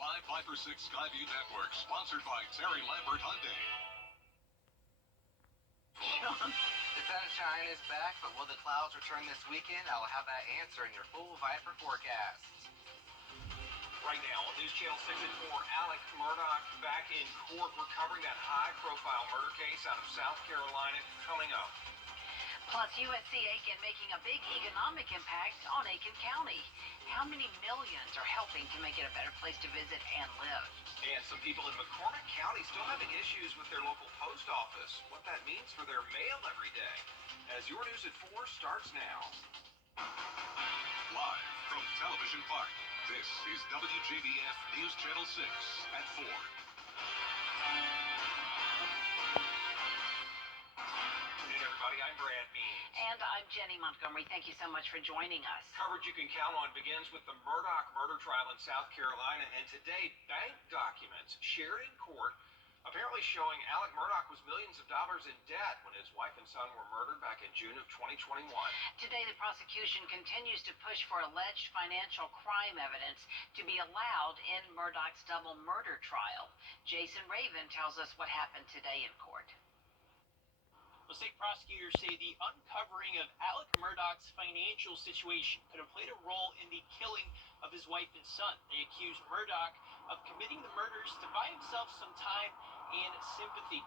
live 5 for 6 Skyview Network, sponsored by Terry Lambert Hyundai. The sunshine is back, but will the clouds return this weekend? I'll have that answer in your full Viper forecast. Right now on News Channel 6 at 4, Alec Murdaugh back in court recovering that high-profile murder case out of South Carolina coming up. Plus, USC-Aiken making a big economic impact on Aiken County. How many millions are helping to make it a better place to visit and live? And some people in McCormick County still having issues with their local post office. What that means for their mail every day. As your News at 4 starts now. Live from Television Park, this is WJBF News Channel 6 at 4. I'm Brad Means. And I'm Jenny Montgomery. Thank you so much for joining us. Coverage you can count on begins with the Murdaugh murder trial in South Carolina, and today bank documents shared in court apparently showing Alec Murdaugh was millions of dollars in debt when his wife and son were murdered back in June of 2021. Today the prosecution continues to push for alleged financial crime evidence to be allowed in Murdaugh's double murder trial. Jason Raven tells us what happened today in court. Well, state prosecutors say the uncovering of Alec Murdaugh's financial situation could have played a role in the killing of his wife and son. They accuse Murdaugh of committing the murders to buy himself some time and sympathy.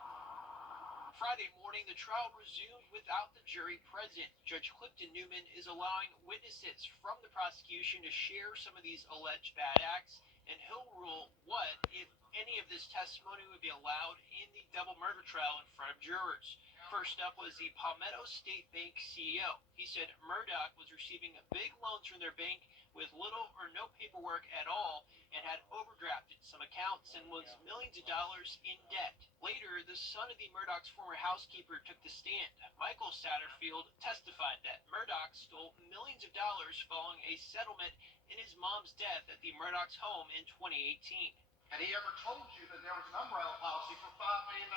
Friday morning, the trial resumed without the jury present. Judge Clifton Newman is allowing witnesses from the prosecution to share some of these alleged bad acts, and he'll rule what, if any of this testimony would be allowed in the double murder trial in front of jurors. First up was the Palmetto State Bank CEO. He said Murdaugh was receiving big loans from their bank with little or no paperwork at all and had overdrafted some accounts and was millions of dollars in debt. Later, the son of the Murdaugh's former housekeeper took the stand. Michael Satterfield testified that Murdaugh stole millions of dollars following a settlement in his mom's death at the Murdaugh's home in 2018. Had he ever told you that there was an umbrella policy for $5 million?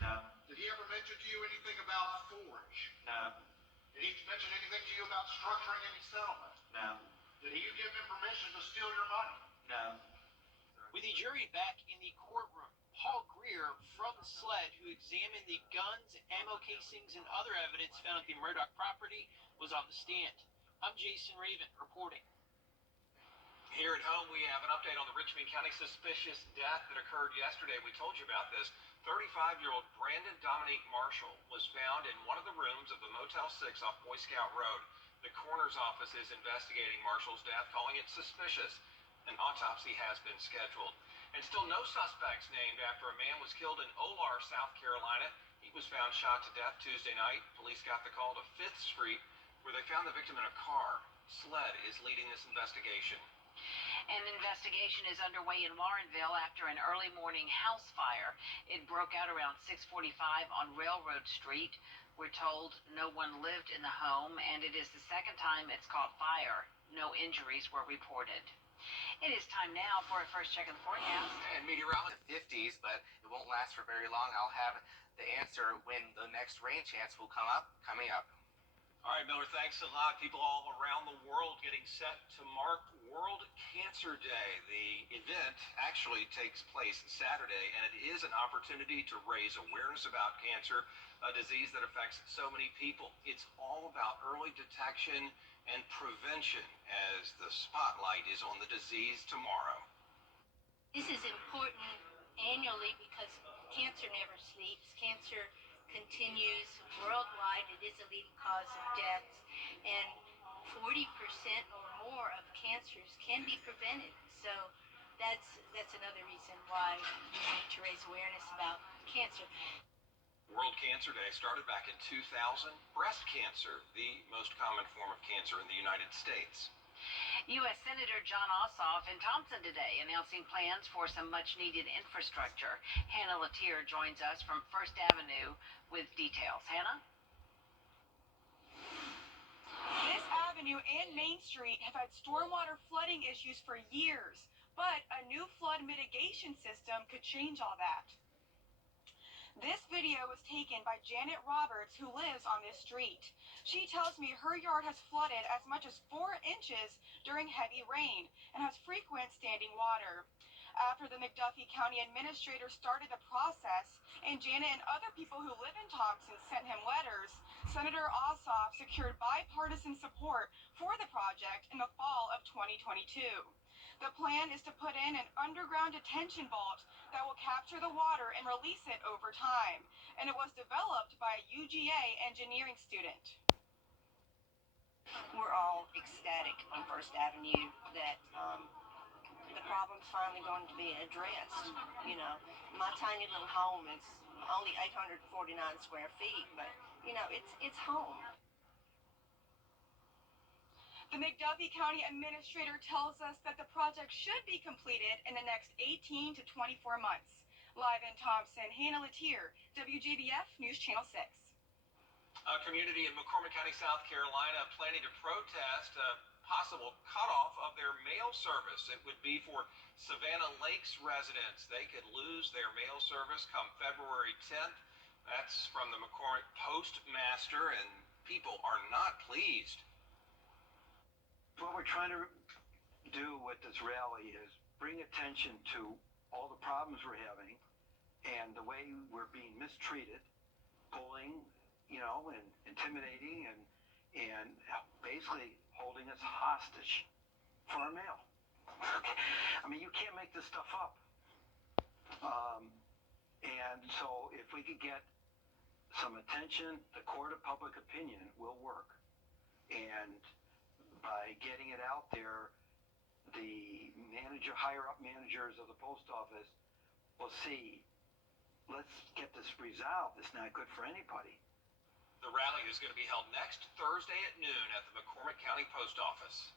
No. Did he ever mention to you anything about forge? No. Did he mention anything to you about structuring any settlement? No. Did you give him permission to steal your money? No. With the jury back in the courtroom, Paul Greer from SLED, who examined the guns, ammo casings, and other evidence found at the Murdaugh property, was on the stand. I'm Jason Raven reporting. Here at home, we have an update on the Richmond County suspicious death that occurred yesterday. We told you about this. 35-year-old Brandon Dominique Marshall was found in one of the rooms of the Motel 6 off Boy Scout Road. The coroner's office is investigating Marshall's death, calling it suspicious. An autopsy has been scheduled. And still no suspects named after a man was killed in Olar, South Carolina. He was found shot to death Tuesday night. Police got the call to 5th Street, where they found the victim in a car. SLED is leading this investigation. An investigation is underway in Warrenville after an early morning house fire. It broke out around 6:45 on Railroad Street. We're told no one lived in the home, and it is the second time it's caught fire. No injuries were reported. It is time now for a first check of the forecast. And meteorology 50s, but it won't last for very long. I'll have the answer when the next rain chance will come up, coming up. All right, Miller, thanks a lot. People all around the world getting set to mark World Cancer Day. The event actually takes place Saturday, and it is an opportunity to raise awareness about cancer, a disease that affects so many people. It's all about early detection and prevention as the spotlight is on the disease tomorrow. This is important annually because cancer never sleeps. Cancer continues worldwide. It is a leading cause of deaths, and 40% or more of cancers can be prevented. So that's another reason why we need to raise awareness about cancer. World Cancer Day started back in 2000. Breast cancer, the most common form of cancer in the United States. U.S. Senator John Ossoff in Thompson today announcing plans for some much-needed infrastructure. Hannah Latier joins us from First Avenue with details. Hannah? This avenue and Main Street have had stormwater flooding issues for years, but a new flood mitigation system could change all that. This video was taken by Janet Roberts, who lives on this street. She tells me her yard has flooded as much as 4 inches during heavy rain and has frequent standing water. After the McDuffie County Administrator started the process and Janet and other people who live in Thompson sent him letters, Senator Ossoff secured bipartisan support for the project in the fall of 2022. The plan is to put in an underground detention vault that will capture the water and release it over time, and it was developed by a UGA engineering student. We're all ecstatic on First Avenue that the problem's finally going to be addressed. You know, my tiny little home is only 849 square feet, but you know, it's home. The McDuffie County Administrator tells us that the project should be completed in the next 18 to 24 months. Live in Thompson, Hannah Latier, WJBF News Channel 6. A community in McCormick County, South Carolina, planning to protest a possible cutoff of their mail service. It would be for Savannah Lakes residents. They could lose their mail service come February 10th. That's from the McCormick Postmaster, and people are not pleased. What we're trying to do with this rally is bring attention to all the problems we're having and the way we're being mistreated, bullying, you know, and intimidating and basically holding us hostage for our mail. I mean, you can't make this stuff up. And so if we could get some attention, the court of public opinion will work. And by getting it out there, the higher up managers of the post office will see, let's get this resolved. It's not good for anybody. The rally is going to be held next Thursday at noon at the McCormick County Post Office.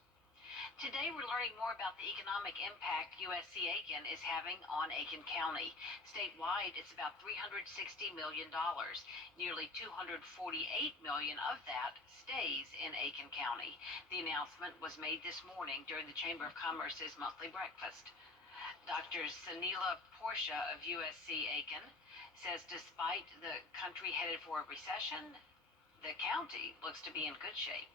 Today, we're learning more about the economic impact USC Aiken is having on Aiken County. Statewide, it's about $360 million. Nearly $248 million of that stays in Aiken County. The announcement was made this morning during the Chamber of Commerce's monthly breakfast. Dr. Sanila Portia of USC Aiken says despite the country headed for a recession, the county looks to be in good shape.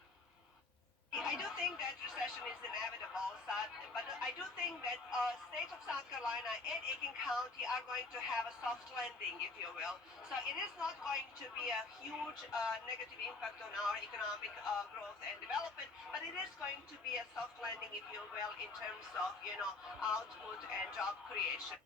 I do think that recession is inevitable, but I do think that state of South Carolina and Aiken County are going to have a soft landing, if you will. So it is not going to be a huge negative impact on our economic growth and development, but it is going to be a soft landing, if you will, in terms of, you know, output and job creation.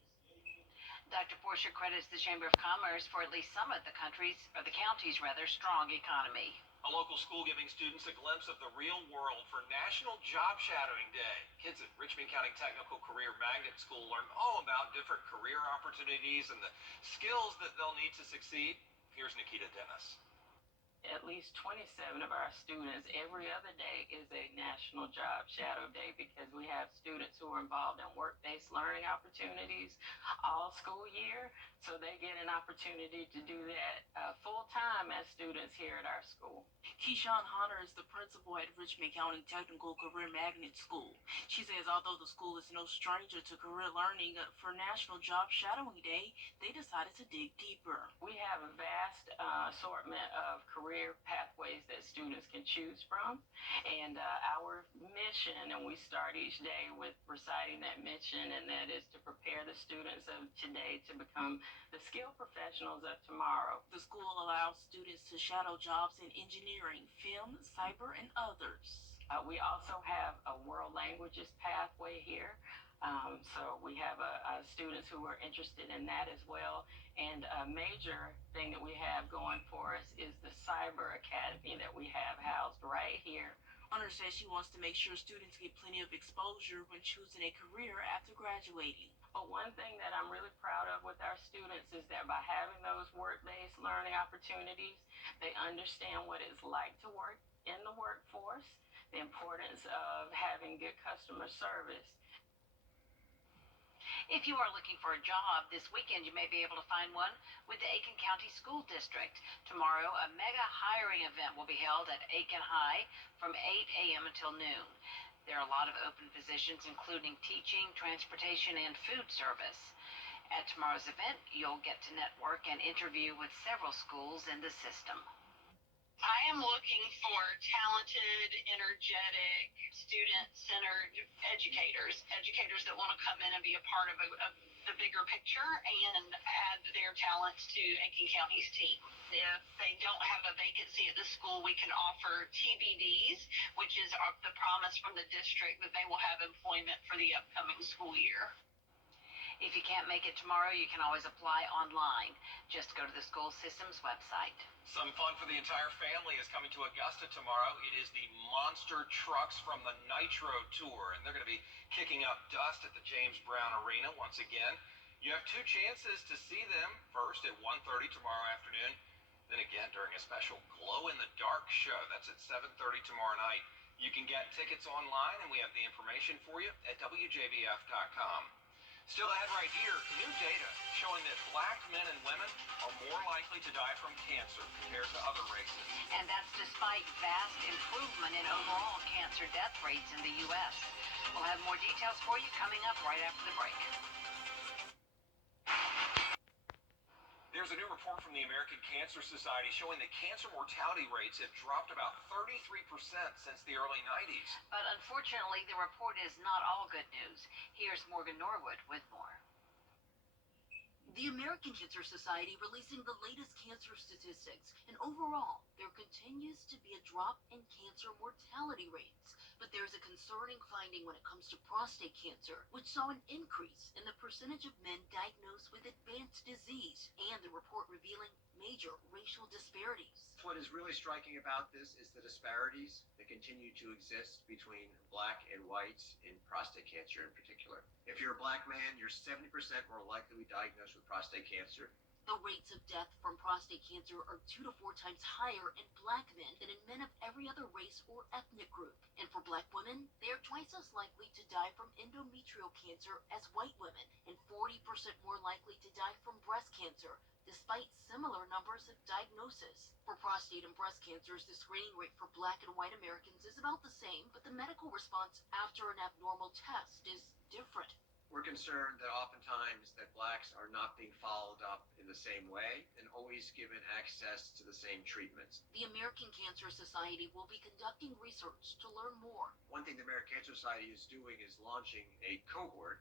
Dr. Portia credits the Chamber of Commerce for at least some of the county's strong economy. A local school giving students a glimpse of the real world for National Job Shadowing Day. Kids at Richmond County Technical Career Magnet School learn all about different career opportunities and the skills that they'll need to succeed. Here's Nikita Dennis. At least 27 of our students every other day is a National Job Shadow Day because we have students who are involved in work-based learning opportunities all school year. So they get an opportunity to do that full-time as students here at our school. Keyshawn Hunter is the principal at Richmond County Technical Career Magnet School. She says although the school is no stranger to career learning, for National Job Shadowing Day, they decided to dig deeper. We have a vast assortment of career pathways that students can choose from. And our mission, and we start each day with reciting that mission, and that is to prepare the students of today to become the skilled professionals of tomorrow. The school allows students to shadow jobs in engineering, film, cyber, and others. We also have a world languages pathway here. So we have students who are interested in that as well. And a major thing that we have going for us is the Cyber Academy that we have housed right here. Hunter says she wants to make sure students get plenty of exposure when choosing a career after graduating. But one thing that I'm really proud of with our students is that by having those work-based learning opportunities, they understand what it's like to work in the workforce, the importance of having good customer service. If you are looking for a job this weekend, you may be able to find one with the Aiken County School District. Tomorrow, a mega hiring event will be held at Aiken High from 8 a.m. until noon. There are a lot of open positions, including teaching, transportation, and food service. At tomorrow's event, you'll get to network and interview with several schools in the system. I am looking for talented, energetic, student-centered educators that want to come in and be a part of the bigger picture and add their talents to Aiken County's team. If they don't have a vacancy at the school, we can offer TBDs, which is the promise from the district that they will have employment for the upcoming school year. If you can't make it tomorrow, you can always apply online. Just go to the school system's website. Some fun for the entire family is coming to Augusta tomorrow. It is the monster trucks from the Nitro Tour, and they're going to be kicking up dust at the James Brown Arena once again. You have two chances to see them, first at 1:30 tomorrow afternoon, then again during a special glow-in-the-dark show. That's at 7:30 tomorrow night. You can get tickets online, and we have the information for you at WJBF.com. Still ahead right here, new data showing that black men and women are more likely to die from cancer compared to other races. And that's despite vast improvement in overall cancer death rates in the U.S. We'll have more details for you coming up right after the break. There's a new report from the American Cancer Society showing that cancer mortality rates have dropped about 33% since the early 90s. But unfortunately, the report is not all good news. Here's Morgan Norwood with more. The American Cancer Society releasing the latest cancer statistics, and overall, there continues to be a drop in cancer mortality rates. But there's a concerning finding when it comes to prostate cancer, which saw an increase in the percentage of men diagnosed with advanced disease, and the report revealing major racial disparities. What is really striking about this is the disparities that continue to exist between black and whites in prostate cancer in particular. If you're a black man, you're 70% more likely to be diagnosed with prostate cancer. The rates of death from prostate cancer are 2 to 4 times higher in black men than in men of every other race or ethnic group. And for black women, they are twice as likely to die from endometrial cancer as white women, and 40% more likely to die from breast cancer, despite similar numbers of diagnosis. For prostate and breast cancers, the screening rate for black and white Americans is about the same, but the medical response after an abnormal test is different. We're concerned that oftentimes that blacks are not being followed up in the same way and always given access to the same treatments. The American Cancer Society will be conducting research to learn more. One thing the American Cancer Society is doing is launching a cohort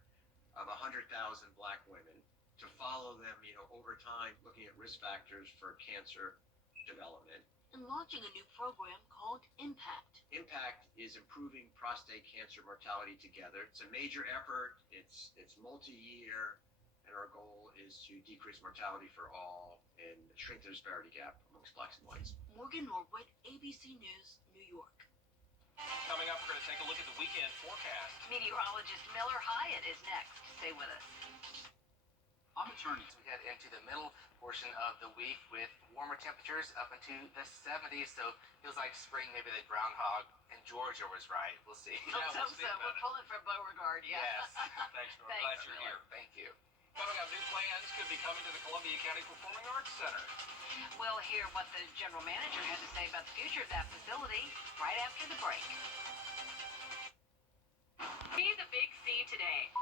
of 100,000 black women to follow them, over time, looking at risk factors for cancer development. And launching a new program called Impact. Impact is improving prostate cancer mortality together. It's a major effort. It's multi-year, and our goal is to decrease mortality for all and shrink the disparity gap amongst blacks and whites. Morgan Norwood, ABC News, New York. Coming up, we're going to take a look at the weekend forecast. Meteorologist Miller Hyatt is next. Stay with us. I'm attorneys. We head into the middle portion of the week with warmer temperatures up into the 70s, so feels like spring. Maybe the groundhog in Georgia was right. We'll see. We're pulling from Beauregard, yeah. Yes. Thanks, Norm. Glad you're here. Thank you. Coming up, new plans could be coming to the Columbia County Performing Arts Center. We'll hear what the general manager had to say about the future of that facility right after the break. See the big C today.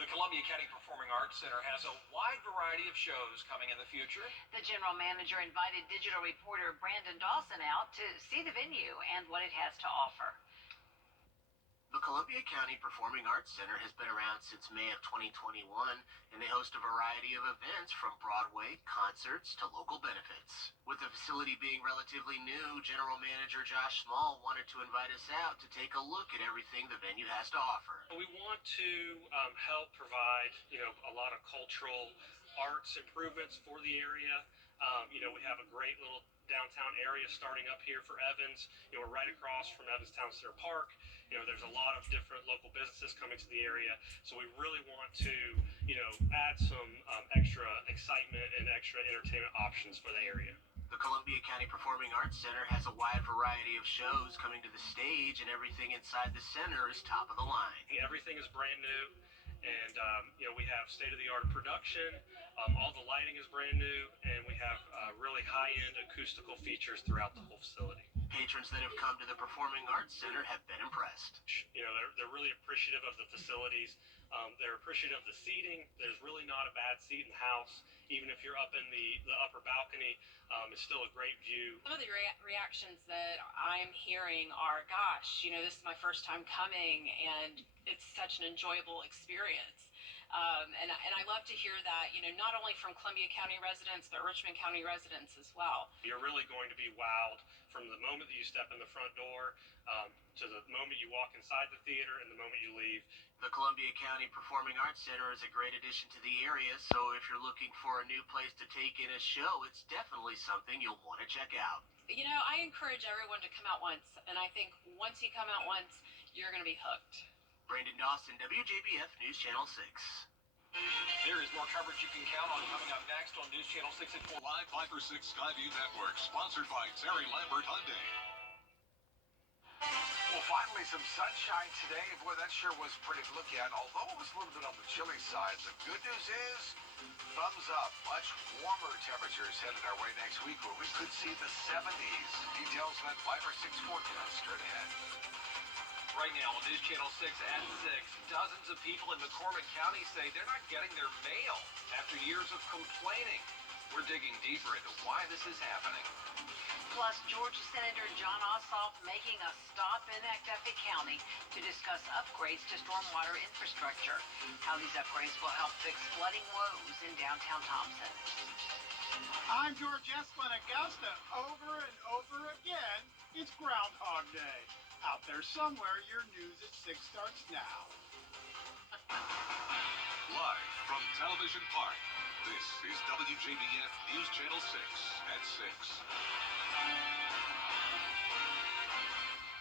The Columbia County Performing Arts Center has a wide variety of shows coming in the future. The general manager invited digital reporter Brandon Dawson out to see the venue and what it has to offer. The Columbia County Performing Arts Center has been around since May of 2021, and they host a variety of events from Broadway, concerts, to local benefits. With the facility being relatively new, General Manager Josh Small wanted to invite us out to take a look at everything the venue has to offer. We want to help provide, a lot of cultural arts improvements for the area. We have a great little downtown area starting up here for Evans. We're right across from Evans Town Center Park. There's a lot of different local businesses coming to the area, so we really want to, add some extra excitement and extra entertainment options for the area. The Columbia County Performing Arts Center has a wide variety of shows coming to the stage, and everything inside the center is top of the line. Everything is brand new, and we have state-of-the-art production. All the lighting is brand new, and we have really high-end acoustical features throughout the whole facility. Patrons that have come to the Performing Arts Center have been impressed. You know, they're really appreciative of the facilities. They're appreciative of the seating. There's really not a bad seat in the house. Even if you're up in the upper balcony, it's still a great view. Some of the reactions that I'm hearing are, gosh, you know, this is my first time coming, and it's such an enjoyable experience. And I love to hear that, you know, not only from Columbia County residents, but Richmond County residents as well. You're really going to be wowed from the moment that you step in the front door to the moment you walk inside the theater and the moment you leave. The Columbia County Performing Arts Center is a great addition to the area, so if you're looking for a new place to take in a show, it's definitely something you'll want to check out. You know, I encourage everyone to come out once, and I think once you come out once, you're going to be hooked. Brandon Dawson, WJBF News Channel 6. There is more coverage you can count on coming up next on News Channel 6 at 4. Live 5 for 6 Skyview Network, sponsored by Terry Lambert Hyundai. Well, finally some sunshine today. Boy, that sure was pretty to look at, although it was a little bit on the chilly side. The good news is, thumbs up. Much warmer temperatures headed our way next week, where we could see the 70s. Details in that 5 or 6 forecast straight ahead. Right now on News Channel 6 at 6, dozens of people in McCormick County say they're not getting their mail after years of complaining. We're digging deeper into why this is happening. Plus, Georgia Senator John Ossoff making a stop in Ectopic County to discuss upgrades to stormwater infrastructure. How these upgrades will help fix flooding woes in downtown Thompson. I'm George Esplin Augusta. Over and over again, it's Groundhog Day. Out there somewhere, your news at 6 starts now. Live from Television Park, this is WJBF News Channel 6 at 6.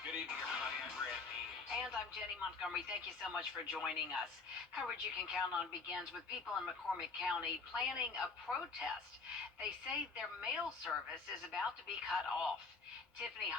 Good evening, everybody. I'm Brad Means. And I'm Jenny Montgomery. Thank you so much for joining us. Coverage you can count on begins with people in McCormick County planning a protest. They say their mail service is about to be cut off. Tiffany